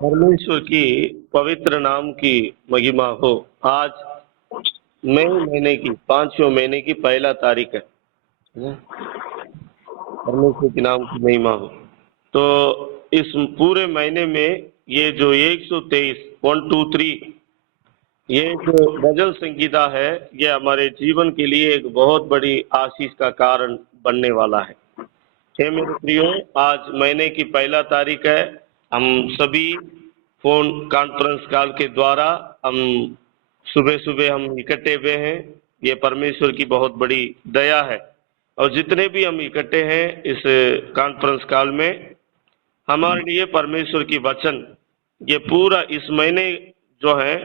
परमेश्वर की पवित्र नाम की महिमा हो। आज मई महीने की 5वें महीने की पहला तारीख है। परमेश्वर के नाम की महिमा हो। तो इस पूरे महीने में ये जो 123 123 ये जो भजन संगीता है, ये हमारे जीवन के लिए एक बहुत बड़ी आशीष का कारण बनने वाला है। हे मेरे प्रियो, आज महीने की पहला तारीख है। हम सभी फोन कॉन्फ्रेंस कॉल के द्वारा हम सुबह सुबह हम इकट्ठे हुए हैं। ये परमेश्वर की बहुत बड़ी दया है। और जितने भी हम इकट्ठे हैं इस कॉन्फ्रेंस कॉल में, हमारे लिए परमेश्वर की वचन ये पूरा इस महीने जो है,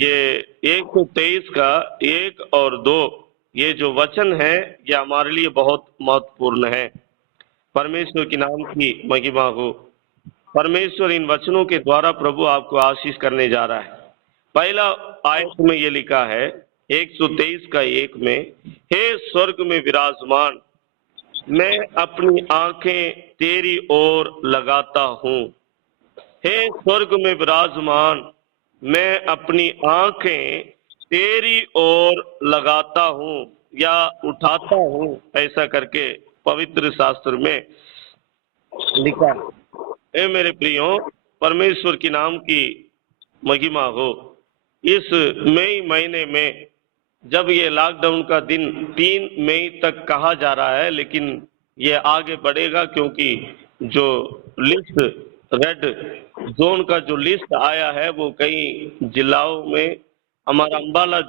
ये 123 का 1 और 2 ये जो वचन है, ये हमारे लिए बहुत महत्वपूर्ण है। परमेश्वर के नाम की महिमा हो। परमेश्वर इन वचनों के द्वारा प्रभु आपको आशीष करने जा रहा है। पहला आयत में ये लिखा है 123 का 1 में, हे स्वर्ग में विराजमान, मैं अपनी आंखें तेरी ओर लगाता हूँ। हे स्वर्ग में विराजमान, मैं अपनी आंखें तेरी ओर लगाता हूँ या उठाता हूँ, ऐसा करके पवित्र शास्त्र में लिखा है। मेरे प्रियो, परमेश्वर के नाम की महिमा हो। इस मई महीने में जब ये लॉकडाउन का दिन 3 मई तक कहा जा रहा है, लेकिन ये आगे बढ़ेगा क्योंकि जो लिस्ट रेड जोन का जो लिस्ट आया है वो कई जिलाओं में, हमारा अंबाला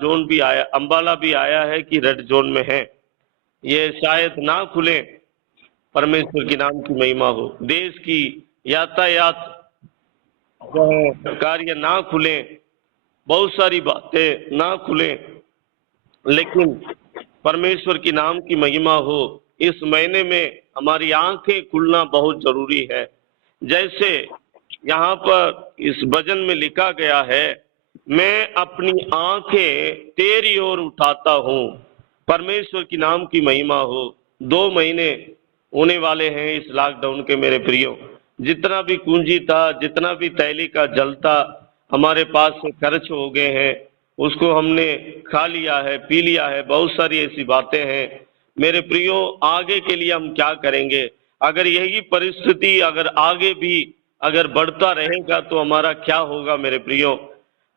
भी आया है कि रेड जोन में है। ये शायद ना खुले। परमेश्वर के नाम की महिमा हो। देश की यातायात जो है कार्य ना खुले, बहुत सारी बातें ना खुले, लेकिन परमेश्वर की नाम की महिमा हो। इस महीने में हमारी आंखें खुलना बहुत जरूरी है। जैसे यहाँ पर इस भजन में लिखा गया है, मैं अपनी आंखें तेरी ओर उठाता हूँ। परमेश्वर की नाम की महिमा हो। 2 महीने होने वाले हैं इस लॉकडाउन के मेरे प्रियो। जितना भी पूंजी था, जितना भी तैली का जल था, हमारे पास से खर्च हो गए हैं, उसको हमने खा लिया है, पी लिया है। बहुत सारी ऐसी बातें हैं मेरे प्रियो। आगे के लिए हम क्या करेंगे? अगर यही परिस्थिति अगर आगे भी अगर बढ़ता रहेगा तो हमारा क्या होगा मेरे प्रियो?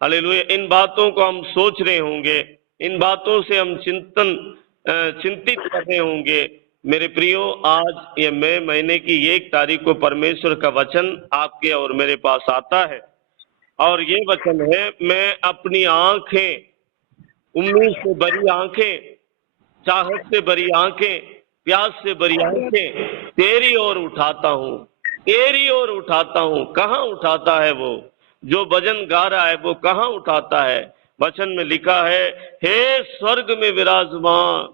हालेलुया। इन बातों को हम सोच रहे होंगे, इन बातों से हम चिंतित कर रहे होंगे मेरे प्रियो। आज ये मई महीने की 1 तारीख को परमेश्वर का वचन आपके और मेरे पास आता है, और ये वचन है, मैं अपनी आंखें, उम्मीद से भरी आंखें, चाहत से भरी आंखें, प्यास से भरी आंखें तेरी ओर उठाता हूँ, तेरी ओर उठाता हूँ। कहाँ उठाता है वो? जो भजन गा रहा है वो कहाँ उठाता है? वचन में लिखा है, हे स्वर्ग में विराजमान,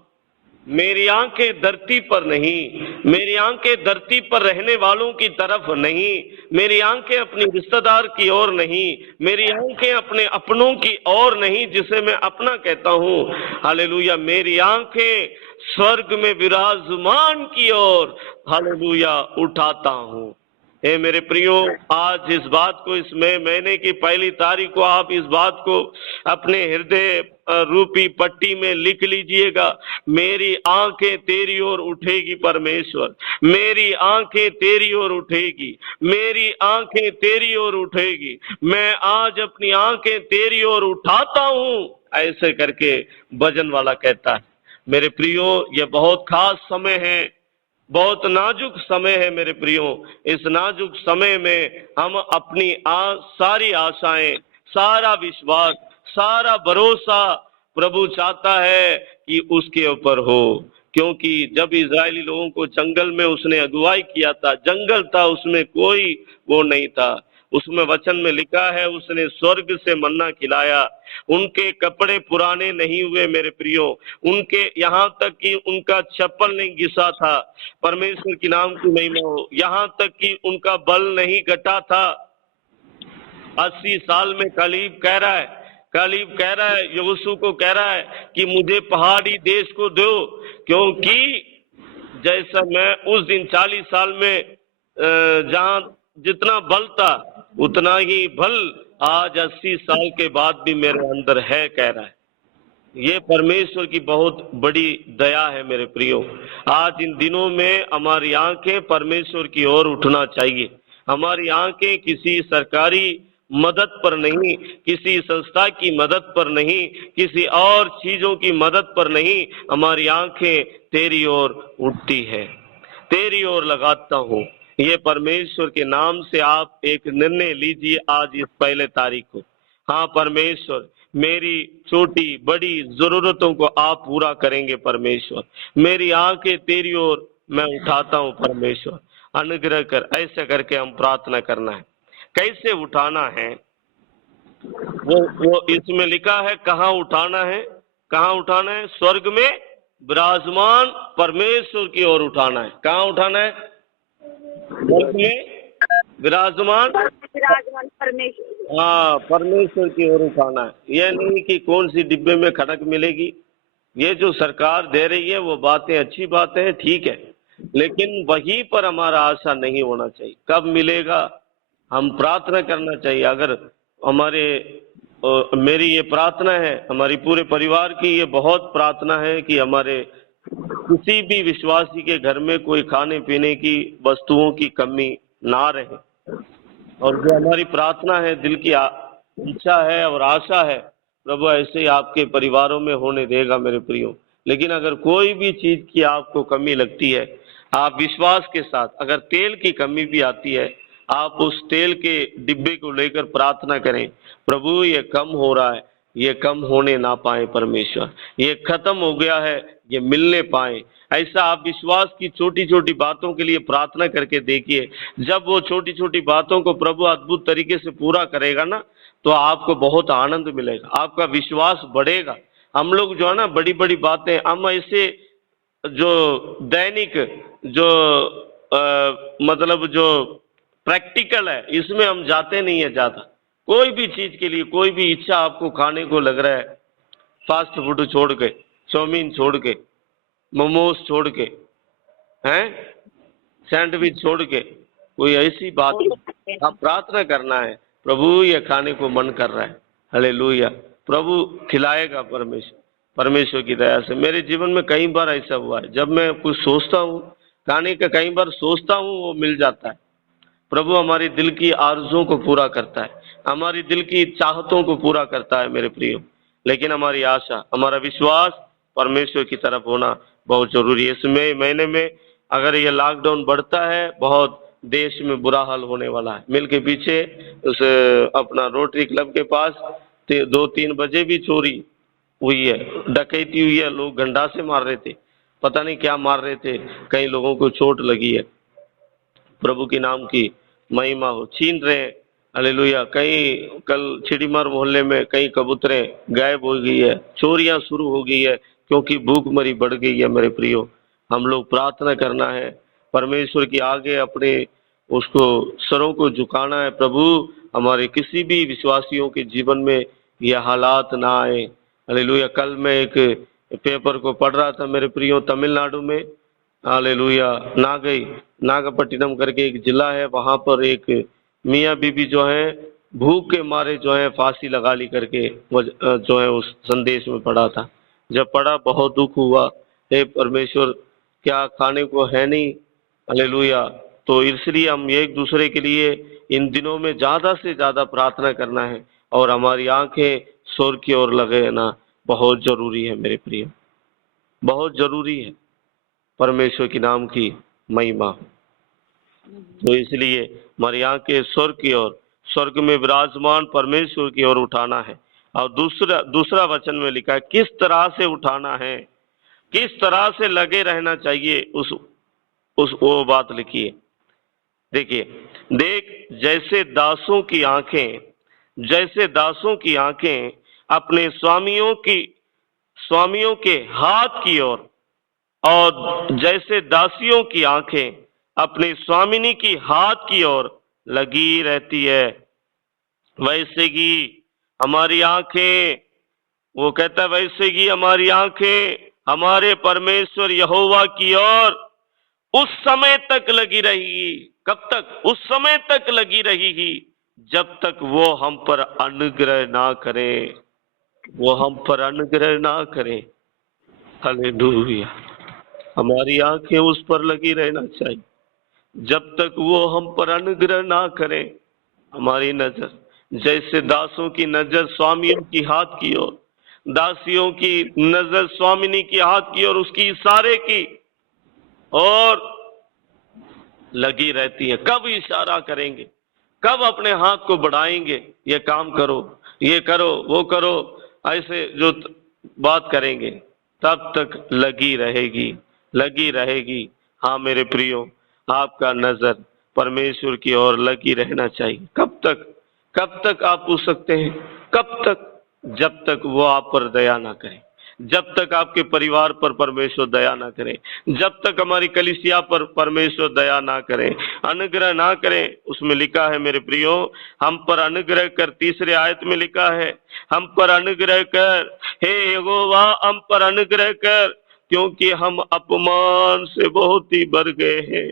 मेरी आंखें धरती पर नहीं, मेरी आंखें धरती पर रहने वालों की तरफ नहीं, मेरी आंखें अपनी रिश्तेदार की ओर नहीं, मेरी आंखें अपने अपनों की ओर नहीं जिसे मैं अपना कहता हूँ। हालेलुया। मेरी आंखें स्वर्ग में विराजमान की ओर हालेलुया उठाता हूँ। हे मेरे प्रियो, आज इस बात को, इस महीने की पहली तारीख को आप इस बात को अपने हृदय रूपी पट्टी में लिख लीजिएगा। मेरी आंखें तेरी ओर उठेगी परमेश्वर, मेरी आंखें तेरी ओर उठेगी, मेरी आंखें तेरी ओर उठेगी। मैं आज अपनी आंखें तेरी ओर उठाता हूँ, ऐसे करके भजन वाला कहता है। मेरे प्रियो, ये बहुत खास समय है, बहुत नाजुक समय है मेरे प्रियो। इस नाजुक समय में हम अपनी सारी आशाएं, सारा विश्वास, सारा भरोसा प्रभु चाहता है कि उसके ऊपर हो। क्योंकि जब इजरायली लोगों को जंगल में उसने अगुवाई किया था, जंगल था, उसमें कोई वो नहीं था। उसमें वचन में लिखा है, उसने स्वर्ग से मन्ना खिलाया। उनके कपड़े पुराने नहीं हुए मेरे प्रियो, उनके यहाँ तक कि उनका चप्पल नहीं घिसा था। परमेश्वर की नाम की महिमा हो। यहाँ तक कि उनका बल नहीं घटा था। 80 साल में कालेब कह रहा है यहोशू को, कह रहा है कि मुझे पहाड़ी देश को दो, क्योंकि जैसा मैं उस दिन 40 साल में जहां जितना बल था उतना ही बल आज 80 साल के बाद भी मेरे अंदर है, कह रहा है। ये परमेश्वर की बहुत बड़ी दया है मेरे प्रियो। आज इन दिनों में हमारी आंखें परमेश्वर की ओर उठना चाहिए। हमारी आंखें किसी सरकारी मदद पर नहीं, किसी संस्था की मदद पर नहीं, किसी और चीजों की मदद पर नहीं, हमारी आंखें तेरी ओर उठती है, तेरी ओर लगाता हूँ। ये परमेश्वर के नाम से आप एक निर्णय लीजिए आज इस पहले तारीख को। हाँ परमेश्वर, मेरी छोटी बड़ी जरूरतों को आप पूरा करेंगे परमेश्वर। मेरी आंखें तेरी ओर मैं उठाता हूँ परमेश्वर, अनुग्रह कर। ऐसा करके हम प्रार्थना करना है। कैसे उठाना है वो इसमें लिखा है। कहाँ उठाना है? कहाँ उठाना है? स्वर्ग में विराजमान परमेश्वर की ओर उठाना है। कहाँ उठाना है? स्वर्ग में विराजमान परमेश्वर। हाँ, परमेश्वर की ओर उठाना है। यह नहीं कि कौन सी डिब्बे में खटक मिलेगी। ये जो सरकार दे रही है वो बातें अच्छी बातें हैं, ठीक है, लेकिन वहीं पर हमारा आशा नहीं होना चाहिए। कब मिलेगा हम प्रार्थना करना चाहिए। अगर हमारे मेरी ये प्रार्थना है, हमारी पूरे परिवार की ये बहुत प्रार्थना है कि हमारे किसी भी विश्वासी के घर में कोई खाने पीने की वस्तुओं की कमी ना रहे। और जो हमारी प्रार्थना है, दिल की इच्छा है और आशा है, प्रभु ऐसे ही आपके परिवारों में होने देगा मेरे प्रियो। लेकिन अगर कोई भी चीज की आपको कमी लगती है, आप विश्वास के साथ, अगर तेल की कमी भी आती है, आप उस तेल के डिब्बे को लेकर प्रार्थना करें, प्रभु ये कम हो रहा है, ये कम होने ना पाए परमेश्वर, ये खत्म हो गया है, ये मिलने पाए। ऐसा आप विश्वास की छोटी छोटी बातों के लिए प्रार्थना करके देखिए। जब वो छोटी छोटी बातों को प्रभु अद्भुत तरीके से पूरा करेगा ना, तो आपको बहुत आनंद मिलेगा, आपका विश्वास बढ़ेगा। हम लोग जो है ना, बड़ी बड़ी बातें हम ऐसे जो दैनिक जो मतलब जो प्रैक्टिकल है, इसमें हम जाते नहीं है ज्यादा। कोई भी चीज के लिए, कोई भी इच्छा आपको खाने को लग रहा है, फास्ट फूड छोड़ के, चाउमीन छोड़ के, मोमोज छोड़ के, हैं, सैंडविच छोड़ के, कोई ऐसी बात नहीं। आप प्रार्थना करना है, प्रभु ये खाने को मन कर रहा है, हालेलुया, प्रभु खिलाएगा परमेश्वर। परमेश्वर की दया से मेरे जीवन में कई बार ऐसा हुआ है, जब मैं कुछ सोचता हूँ खाने का, कई बार सोचता हूँ वो मिल जाता है। प्रभु हमारी दिल की आरज़ुओं को पूरा करता है, हमारी दिल की चाहतों को पूरा करता है मेरे प्रियो। लेकिन हमारी आशा, हमारा विश्वास परमेश्वर की तरफ होना बहुत जरूरी है। इसमें महीने में अगर ये लॉकडाउन बढ़ता है, बहुत देश में बुरा हाल होने वाला है। मिल के पीछे उस अपना रोटरी क्लब के पास 2-3 बजे भी चोरी हुई है, डकैती हुई है, लोग गंडासे मार रहे थे, पता नहीं क्या मार रहे थे, कई लोगों को चोट लगी है। प्रभु के नाम की महिमा हो। छीन रहे हैं, हालेलुया। कई कल छिड़ीमार मोहल्ले में कई कबूतरें गायब हो गई है, चोरियां शुरू हो गई है, क्योंकि भूखमरी बढ़ गई है मेरे प्रियो। हम लोग प्रार्थना करना है, परमेश्वर के आगे अपने उसको सरों को झुकाना है। प्रभु हमारे किसी भी विश्वासियों के जीवन में यह हालात ना आए, हालेलुया। कल मैं एक पेपर को पढ़ रहा था मेरे प्रियो, तमिलनाडु में, हालेलुया, नागपट्टिनम करके एक जिला है, वहां पर एक मियाँ बीबी जो है भूख के मारे जो है फांसी लगा ली करके जो है उस संदेश में पढ़ा था। जब पढ़ा बहुत दुख हुआ, हे परमेश्वर क्या खाने को है नहीं, हालेलुया। तो इसलिए हम एक दूसरे के लिए इन दिनों में ज्यादा से ज्यादा प्रार्थना करना है, और हमारी आंखें स्वर्ग की ओर लगे ना बहुत जरूरी है मेरे प्रिय, बहुत जरूरी है। परमेश्वर के नाम की महिमा हो। तो इसलिए हमारी आंखें स्वर्ग की ओर, स्वर्ग में विराजमान परमेश्वर की ओर उठाना है। और दूसरा दूसरा वचन में लिखा है किस तरह से उठाना है, किस तरह से लगे रहना चाहिए, उस वो बात लिखी है। देखिए, देख जैसे दासों की आंखें, जैसे दासों की आंखें अपने स्वामियों के हाथ की ओर, और जैसे दासियों की आंखें अपने स्वामिनी की हाथ की ओर लगी रहती है, वैसे ही हमारी आंखें, वो कहता है वैसे ही हमारी आंखें हमारे परमेश्वर यहोवा की ओर उस समय तक लगी रहेगी। कब तक? उस समय तक लगी रहेगी जब तक वो हम पर अनुग्रह ना करें, वो हम पर अनुग्रह ना करें। हालेलुया। हमारी आंखें उस पर लगी रहना चाहिए। जब तक वो हम पर अनुग्रह ना करें, हमारी नजर, जैसे दासों की नजर स्वामियों की हाथ की ओर, दासियों की नजर स्वामिनी की हाथ की ओर, उसकी इशारे की और लगी रहती है। कब इशारा करेंगे, कब अपने हाथ को बढ़ाएंगे, ये काम करो, ये करो, वो करो, ऐसे जो बात करेंगे, तब तक लगी रहेगी, लगी रहेगी। हाँ मेरे प्रियो, आपका नजर परमेश्वर की ओर लगी रहना चाहिए। कब तक, कब तक आप पूछ सकते हैं, कब तक? जब तक वो आप पर दया ना करे, जब तक आपके परिवार पर परमेश्वर दया ना करे, जब तक हमारी कलीसिया पर परमेश्वर दया ना करे, अनुग्रह ना करे। उसमें लिखा है मेरे प्रियो, हम पर अनुग्रह कर, तीसरे आयत में लिखा है, हम पर अनुग्रह कर, हे यहोवा हम पर अनुग्रह कर, क्योंकि हम अपमान से बहुत ही भर गए हैं,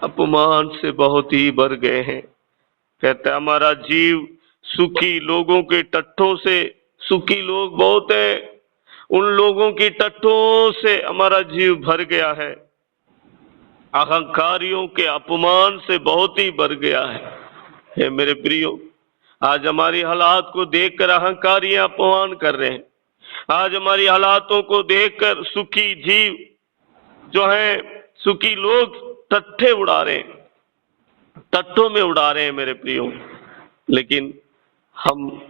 अपमान से बहुत ही भर गए हैं। कहते हैं हमारा जीव सुखी लोगों के टट्ठों से, सुखी लोग बहुत है, उन लोगों की टट्ठों से हमारा जीव भर गया है, अहंकारियों के अपमान से बहुत ही भर गया है। हे मेरे प्रियो, आज हमारी हालात को देखकर अहंकारी अपमान कर रहे हैं। आज हमारी हालातों को देखकर सुखी जीव जो है, सुखी लोग टट्ठे उड़ा रहे हैं, टट्टों में उड़ा रहे हैं मेरे प्रियो। लेकिन हम,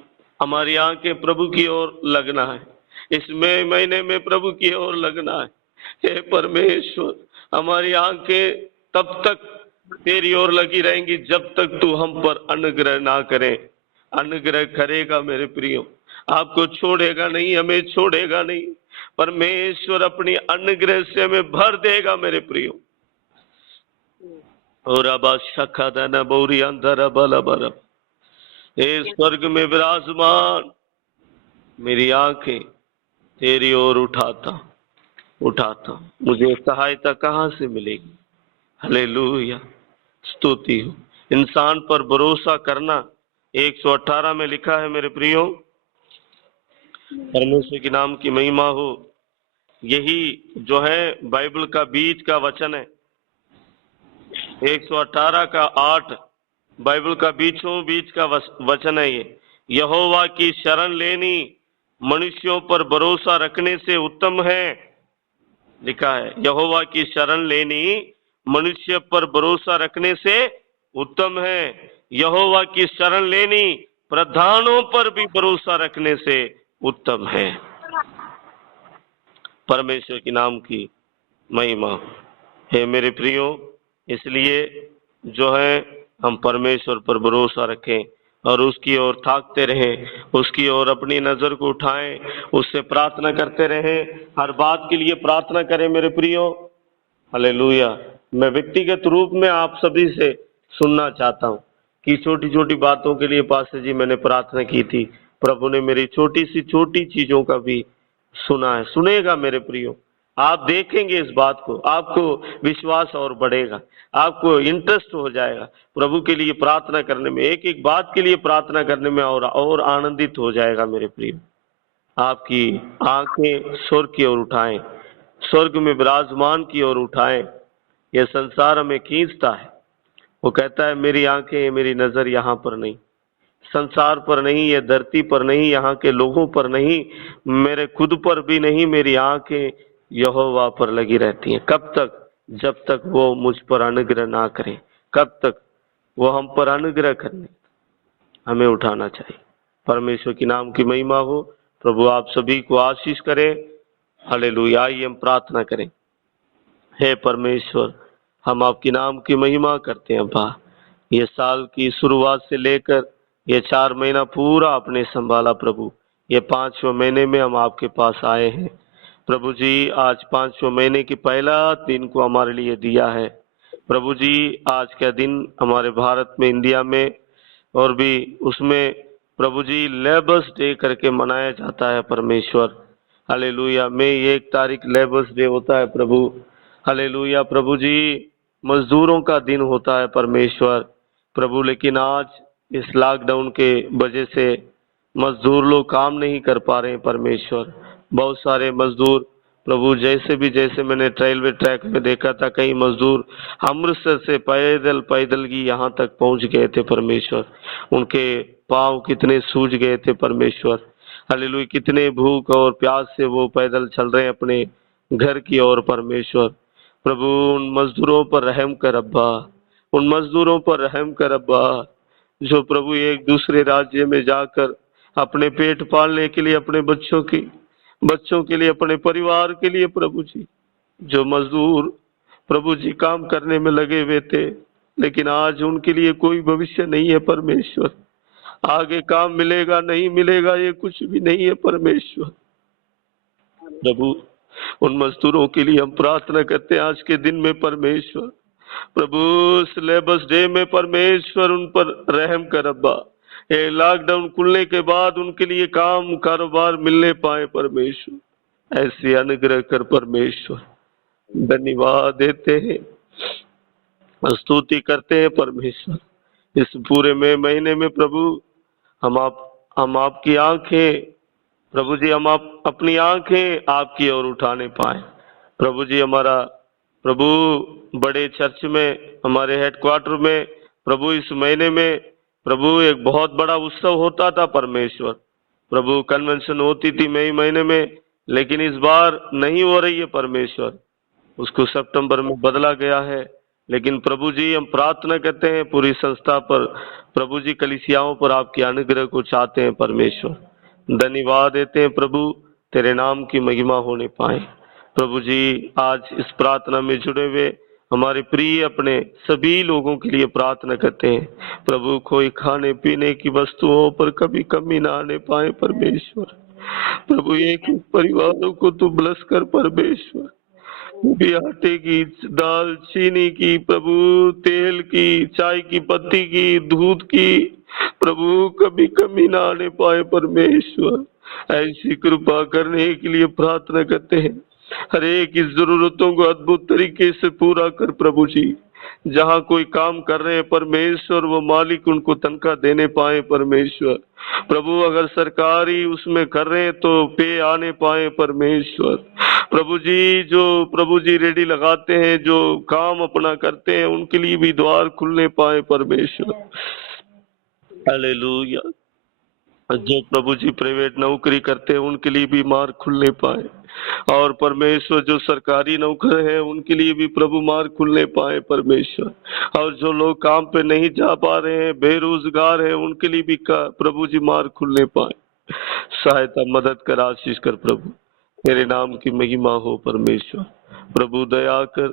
हमारी आंखें प्रभु की ओर लगना है, इसमें महीने में प्रभु की ओर लगना है। हे परमेश्वर, हमारी आंखें तब तक तेरी ओर लगी रहेंगी जब तक तू हम पर अनुग्रह ना करे। अनुग्रह करेगा मेरे प्रियो, आपको छोड़ेगा नहीं, हमें छोड़ेगा नहीं। परमेश्वर अपनी अनुग्रह से हमें भर देगा मेरे प्रियो। और अब शखदन बोरी अंदर बल बल, हे स्वर्ग में विराजमान, मेरी आंखें तेरी ओर उठाता उठाता, मुझे सहायता कहाँ से मिलेगी? हालेलुया, स्तुति हो। इंसान पर भरोसा करना, 118 में लिखा है मेरे प्रियो, परमेश्वर के नाम की महिमा हो। यही जो है बाइबल का बीच का वचन है, 118 का 8 बाइबल का बीचों बीच का वचन है ये। यहोवा की शरण लेनी मनुष्यों पर भरोसा रखने से उत्तम है, लिखा है। यहोवा की शरण लेनी मनुष्य पर भरोसा रखने से उत्तम है। यहोवा की शरण लेनी प्रधानों पर भी भरोसा रखने से उत्तम है। परमेश्वर के नाम की महिमा है मेरे प्रियो। इसलिए जो है हम परमेश्वर पर भरोसा रखें और उसकी ओर ताकते रहें, उसकी ओर अपनी नजर को उठाएं, उससे प्रार्थना करते रहें, हर बात के लिए प्रार्थना करें मेरे प्रियो। हालेलुया। मैं व्यक्तिगत रूप में आप सभी से सुनना चाहता हूँ कि छोटी छोटी बातों के लिए पास्टर जी मैंने प्रार्थना की थी, प्रभु ने मेरी छोटी सी छोटी चीजों का भी सुना है, सुनेगा मेरे प्रियो। आप देखेंगे इस बात को, आपको विश्वास और बढ़ेगा, आपको इंटरेस्ट हो जाएगा प्रभु के लिए प्रार्थना करने में, एक एक बात के लिए प्रार्थना करने में, और आनंदित हो जाएगा मेरे प्रियो। आपकी आंखें स्वर्ग की ओर उठाएं, स्वर्ग में विराजमान की ओर उठाएं। यह संसार हमें खींचता है, वो कहता है मेरी आंखें, मेरी नजर यहाँ पर नहीं, संसार पर नहीं, ये धरती पर नहीं, यहाँ के लोगों पर नहीं, मेरे खुद पर भी नहीं, मेरी आंखें यहोवा पर लगी रहती हैं। कब तक? जब तक वो मुझ पर अनुग्रह ना करें। कब तक? वो हम पर अनुग्रह करने हमें उठाना चाहिए। परमेश्वर की नाम की महिमा हो। प्रभु आप सभी को आशीष करे। हालेलुया। आइए हम प्रार्थना करें। हे परमेश्वर, हम आपके नाम की महिमा करते हैं। बा ये साल की शुरुआत से लेकर ये 4 महीना पूरा आपने संभाला प्रभु। ये 5वें महीने में हम आपके पास आए हैं प्रभु जी। आज 5वें महीने की पहला दिन को हमारे लिए दिया है प्रभु जी। आज का दिन हमारे भारत में, इंडिया में और भी उसमें प्रभु जी लेबर्स डे करके मनाया जाता है परमेश्वर। हालेलुया। मई 1 तारीख लेबर्स डे होता है प्रभु। हालेलुया प्रभु जी, मजदूरों का दिन होता है परमेश्वर प्रभु। लेकिन आज इस लॉकडाउन के वजह से मजदूर लोग काम नहीं कर पा रहे हैं परमेश्वर। बहुत सारे मजदूर प्रभु जैसे मैंने रेलवे ट्रैक में देखा था, कई मजदूर अमृतसर से पैदल पैदल ही यहाँ तक पहुंच गए थे परमेश्वर। उनके पांव कितने सूज गए थे परमेश्वर। हालेलुया, कितने भूख और प्यास से वो पैदल चल रहे हैं अपने घर की ओर परमेश्वर। प्रभु उन मजदूरों पर रहम कर अब्बा, उन मजदूरों पर रहम कर अब्बा, जो प्रभु एक दूसरे राज्य में जाकर अपने पेट पालने के लिए, अपने बच्चों के लिए, अपने परिवार के लिए प्रभु जी, जो मजदूर प्रभु जी काम करने में लगे हुए थे, लेकिन आज उनके लिए कोई भविष्य नहीं है परमेश्वर। आगे काम मिलेगा नहीं मिलेगा ये कुछ भी नहीं है परमेश्वर। प्रभु उन मजदूरों के लिए हम प्रार्थना करते हैं आज के दिन में परमेश्वर। प्रभु सिलेबस डे में परमेश्वर उन पर रहम कर अब्बा। ये लॉकडाउन खुलने के बाद उनके लिए काम कारोबार मिलने पाए परमेश्वर, ऐसे अनुग्रह कर परमेश्वर। धन्यवाद देते हैं, स्तुति करते हैं परमेश्वर। इस पूरे महीने में प्रभु हम आपकी आंखें प्रभु जी, हम अपनी आंखें आपकी ओर उठाने पाए प्रभु जी। हमारा प्रभु बड़े चर्च में, हमारे हेडक्वार्टर में प्रभु इस महीने में प्रभु एक बहुत बड़ा उत्सव होता था परमेश्वर। प्रभु कन्वेंशन होती थी मई महीने में, लेकिन इस बार नहीं हो रही है परमेश्वर। उसको सितंबर में बदला गया है। लेकिन प्रभु जी हम प्रार्थना करते हैं पूरी संस्था पर, प्रभु जी कलीसियाओं पर आपके अनुग्रह को चाहते हैं परमेश्वर। धन्यवाद देते हैं प्रभु, तेरे नाम की महिमा होने पाए। प्रभु जी आज इस प्रार्थना में जुड़े हुए हमारे प्रिय अपने सभी लोगों के लिए प्रार्थना करते हैं प्रभु। कोई खाने पीने की वस्तुओं पर कभी कमी ना आने पाए परमेश्वर। प्रभु एक परिवारों को तू ब्लेस कर परमेश्वर। भी आटे की, दाल, चीनी की, प्रभु तेल की, चाय की पत्ती की, दूध की, प्रभु कभी कमी ना आने पाए परमेश्वर। ऐसी कृपा करने के लिए प्रार्थना करते हैं। हर एक की जरूरतों को अद्भुत तरीके से पूरा कर प्रभु जी। जहाँ कोई काम कर रहे हैं परमेश्वर, वो मालिक उनको तनख्वाह देने पाए परमेश्वर। प्रभु अगर सरकारी उसमें कर रहे हैं तो पे आने पाए परमेश्वर। प्रभु जी जो प्रभु जी रेडी लगाते हैं, जो काम अपना करते हैं, उनके लिए भी द्वार खुलने पाए परमेश्वर। हालेलुया। जो प्रभु जी प्राइवेट नौकरी करते हैं उनके लिए भी मार्ग खुलने पाए, और परमेश्वर जो सरकारी नौकर है उनके लिए भी प्रभु मार्ग खुलने पाए परमेश्वर। और जो लोग काम पे नहीं जा पा रहे हैं, बेरोजगार हैं, उनके लिए भी प्रभु जी मार्ग खुलने पाए। सहायता, मदद कर, आशीष कर प्रभु। तेरे नाम की महिमा हो परमेश्वर। प्रभु दया कर,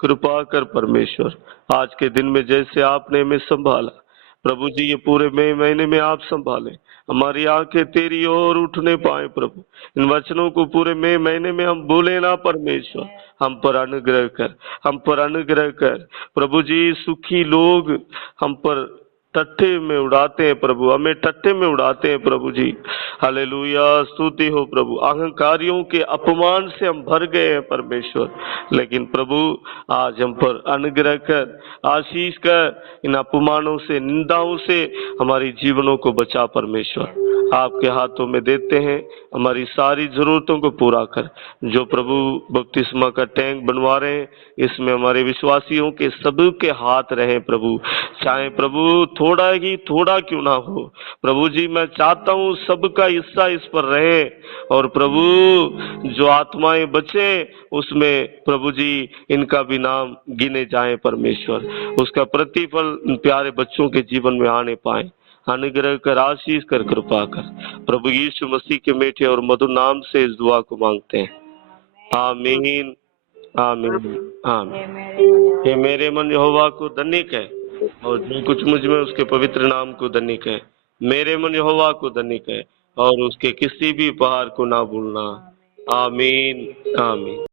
कृपा कर परमेश्वर। आज के दिन में जैसे आपने हमें संभाला प्रभु जी, ये पूरे महीने में आप संभालें। हमारी आंखें तेरी ओर उठने पाए प्रभु। इन वचनों को पूरे महीने में हम भूले ना परमेश्वर। हम पर अनुग्रह कर, हम पर अनुग्रह कर प्रभु जी। सुखी लोग हम पर टट्टे में उड़ाते हैं प्रभु, हमें टट्टे में उड़ाते हैं प्रभु जी। हालेलुया, स्तुति हो प्रभु। अहंकारियों के अपमान से हम भर गए हैं परमेश्वर, लेकिन प्रभु आज हम पर अनुग्रह कर, आशीष कर। इन अपमानों से, निंदाओं से हमारी जीवनों को बचा परमेश्वर। आपके हाथों में देते हैं, हमारी सारी जरूरतों को पूरा कर। जो प्रभु बपतिस्मा का टैंक बनवा रहे हैं, इसमें हमारे विश्वासियों के सबके हाथ रहे प्रभु। चाहे प्रभु थोड़ा क्यों ना हो प्रभु जी, मैं चाहता हूँ सबका हिस्सा इस पर रहे। और प्रभु जो आत्माएं बचे उसमें प्रभु जी इनका भी नाम गिने जाए परमेश्वर। उसका प्रतिफल प्यारे बच्चों के जीवन में आने पाए। अनुग्रह कर, आशीष कर, कृपा कर। प्रभु यीशु मसीह के मीठे और मधुर नाम से इस दुआ को मांगते हैं, आमीन, आमीन, आमीन। हे मेरे मन यहोवा को धन्य कहे, और जो कुछ मुझ में उसके पवित्र नाम को धन्य कहे। मेरे मन यहोवा को धन्य कहे, और उसके किसी भी उपहार को ना भूलना। आमीन, आमीन।